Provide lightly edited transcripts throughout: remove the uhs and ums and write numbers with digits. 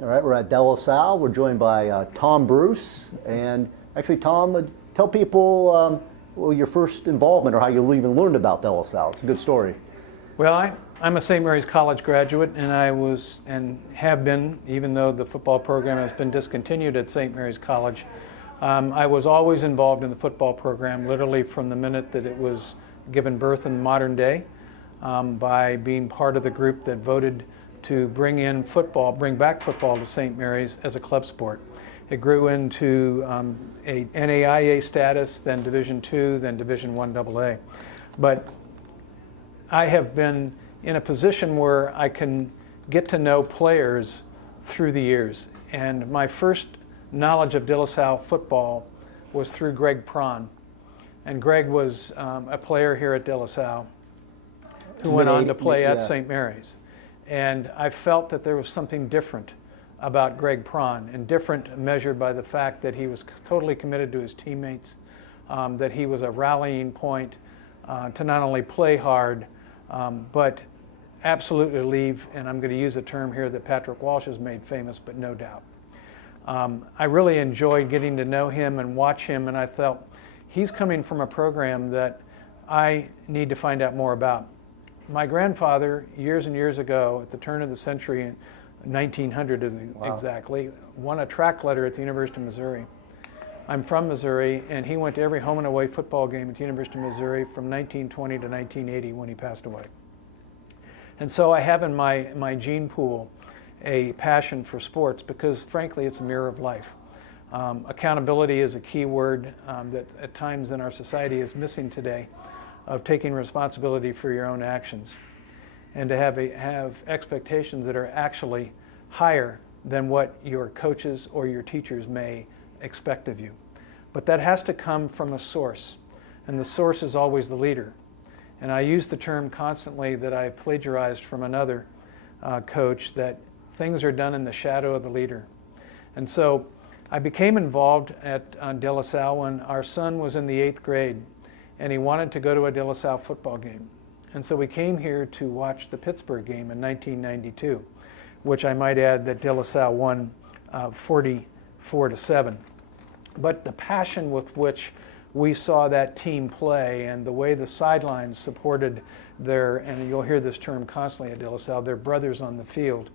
All right, we're at De La Salle. We're joined by Tom Bruce. And actually, Tom, tell people well, your first involvement or how you even learned about De La Salle. It's a good story. Well, I'm a St. Mary's College graduate, and I was and have been, even though the football program has been discontinued at St. Mary's College, I was always involved in the football program, literally from the minute that it was given birth in modern day, by being part of the group that voted to bring back football to St. Mary's as a club sport. It grew into a NAIA status, then Division II, then Division I AA. But I have been in a position where I can get to know players through the years. And my first knowledge of De La Salle football was through Greg Prawn. And Greg was a player here at De La Salle who went on to play at St. Mary's. And I felt that there was something different about Greg Prawn, and different measured by the fact that he was totally committed to his teammates, that he was a rallying point to not only play hard, but absolutely leave, and I'm going to use a term here that Patrick Walsh has made famous, but no doubt. I really enjoyed getting to know him and watch him, and I felt he's coming from a program that I need to find out more about. My grandfather, years and years ago, at the turn of the century, in 1900 exactly, won a track letter at the University of Missouri. I'm from Missouri, and he went to every home and away football game at the University of Missouri from 1920 to 1980 when he passed away. And so I have in my gene pool a passion for sports because, frankly, it's a mirror of life. Accountability is a key word that at times in our society is missing today, of taking responsibility for your own actions, and to have expectations that are actually higher than what your coaches or your teachers may expect of you. But that has to come from a source, and the source is always the leader. And I use the term constantly that I plagiarized from another coach, that things are done in the shadow of the leader. And so I became involved at De La Salle when our son was in the 8th grade, and he wanted to go to a De La Salle football game. And so we came here to watch the Pittsburgh game in 1992, which I might add that De La Salle won 44-7. But the passion with which we saw that team play and the way the sidelines supported their, and you'll hear this term constantly at De La Salle, their brothers on the field,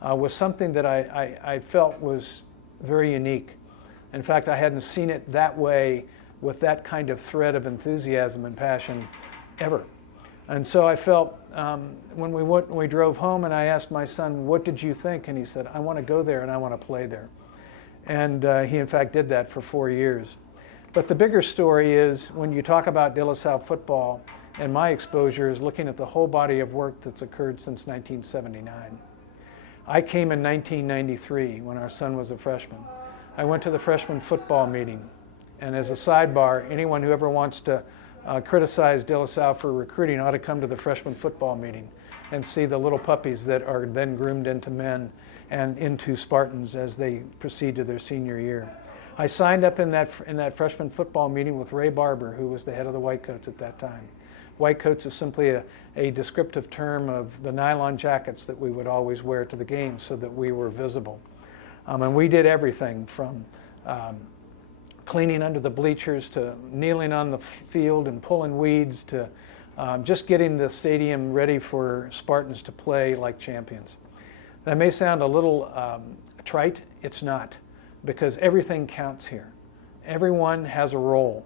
was something that I felt was very unique. In fact, I hadn't seen it that way with that kind of thread of enthusiasm and passion ever. And so I felt when we drove home and I asked my son, what did you think? And he said, I want to go there and I want to play there. And he in fact did that for 4 years. But the bigger story is when you talk about De La Salle football, and my exposure is looking at the whole body of work that's occurred since 1979. I came in 1993 when our son was a freshman. I went to the freshman football meeting. And as a sidebar, anyone who ever wants to criticize De La Salle for recruiting ought to come to the freshman football meeting and see the little puppies that are then groomed into men and into Spartans as they proceed to their senior year. I signed up in that freshman football meeting with Ray Barber, who was the head of the Whitecoats at that time. Whitecoats is simply a descriptive term of the nylon jackets that we would always wear to the games so that we were visible. And we did everything from cleaning under the bleachers to kneeling on the field and pulling weeds to just getting the stadium ready for Spartans to play like champions. That may sound a little trite. It's not, because everything counts here. Everyone has a role,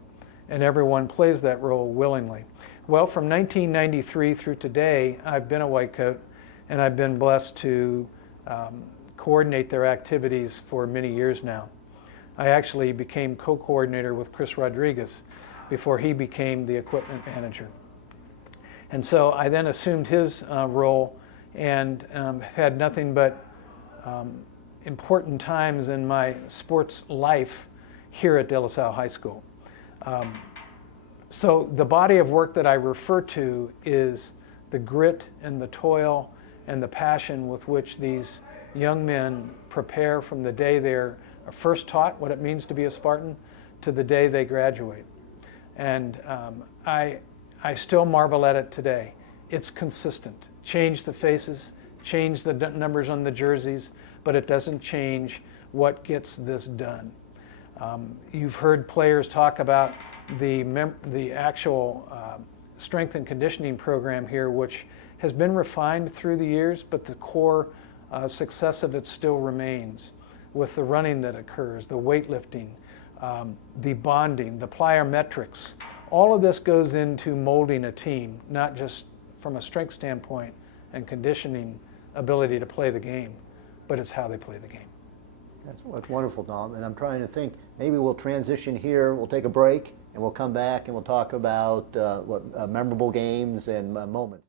and everyone plays that role willingly. Well, from 1993 through today, I've been a Whitecoat, and I've been blessed to coordinate their activities for many years now. I actually became co-coordinator with Chris Rodriguez before he became the equipment manager. And so I then assumed his role and had nothing but important times in my sports life here at De La Salle High School. So the body of work that I refer to is the grit and the toil and the passion with which these young men prepare from the day they're first taught what it means to be a Spartan to the day they graduate. And I still marvel at it today. It's consistent. Change the faces, change the numbers on the jerseys, but it doesn't change what gets this done. You've heard players talk about the actual strength and conditioning program here, which has been refined through the years, but the core success of it still remains with the running that occurs, the weightlifting, the bonding, the plyometrics. All of this goes into molding a team, not just from a strength standpoint and conditioning ability to play the game, but it's how they play the game. That's wonderful, Tom. And I'm trying to think, maybe we'll transition here, we'll take a break, and we'll come back and we'll talk about memorable games and moments.